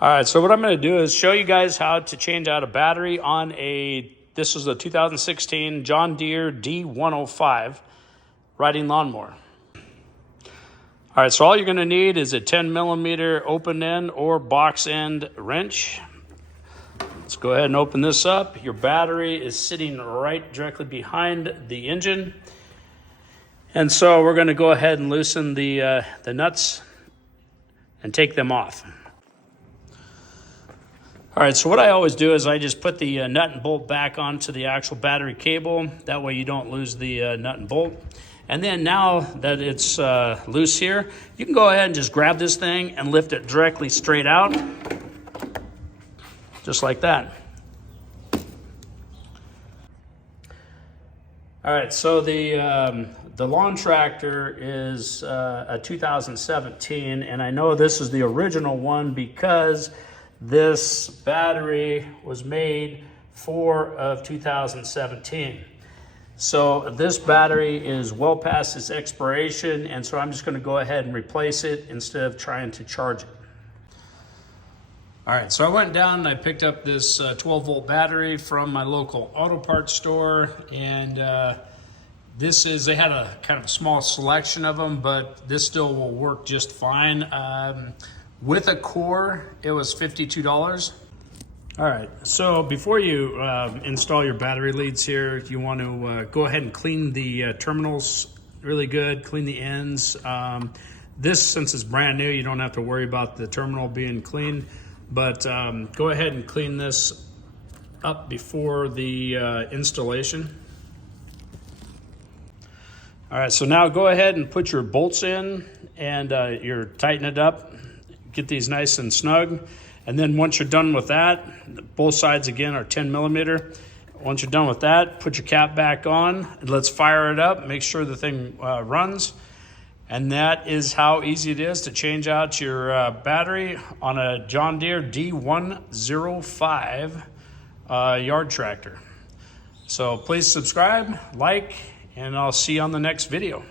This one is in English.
All right, so what I'm going to do is show you guys how to change out a battery on this is a 2016 John Deere D105 riding lawnmower. All right, so all you're going to need is a 10 millimeter open end or box end wrench. Let's go ahead and open this up. Your battery is sitting right directly behind the engine. And so we're going to go ahead and loosen the nuts and take them off. All right, so what I always do is I just put the nut and bolt back onto the actual battery cable. That way you don't lose the nut and bolt. And then now that it's loose here, you can go ahead and just grab this thing and lift it directly straight out, just like that. All right, so the lawn tractor is a 2017, and I know this is the original one because this battery was made of 2017. So this battery is well past its expiration, and so I'm just going to go ahead and replace it instead of trying to charge it. All right, so I went down and I picked up this 12-volt battery from my local auto parts store, and they had a kind of a small selection of them, but this still will work just fine. With a core, it was $52. All right, so before you install your battery leads here, you want to go ahead and clean the terminals really good, clean the ends. This, since it's brand new, you don't have to worry about the terminal being cleaned, but go ahead and clean this up before the installation. All right, so now go ahead and put your bolts in and you're tighten it up. Get these nice and snug. And then once you're done with that, both sides again are 10 millimeter. Once you're done with that, put your cap back on and let's fire it up. Make sure the thing runs. And that is how easy it is to change out your battery on a John Deere D105 yard tractor. So please subscribe, like, and I'll see you on the next video.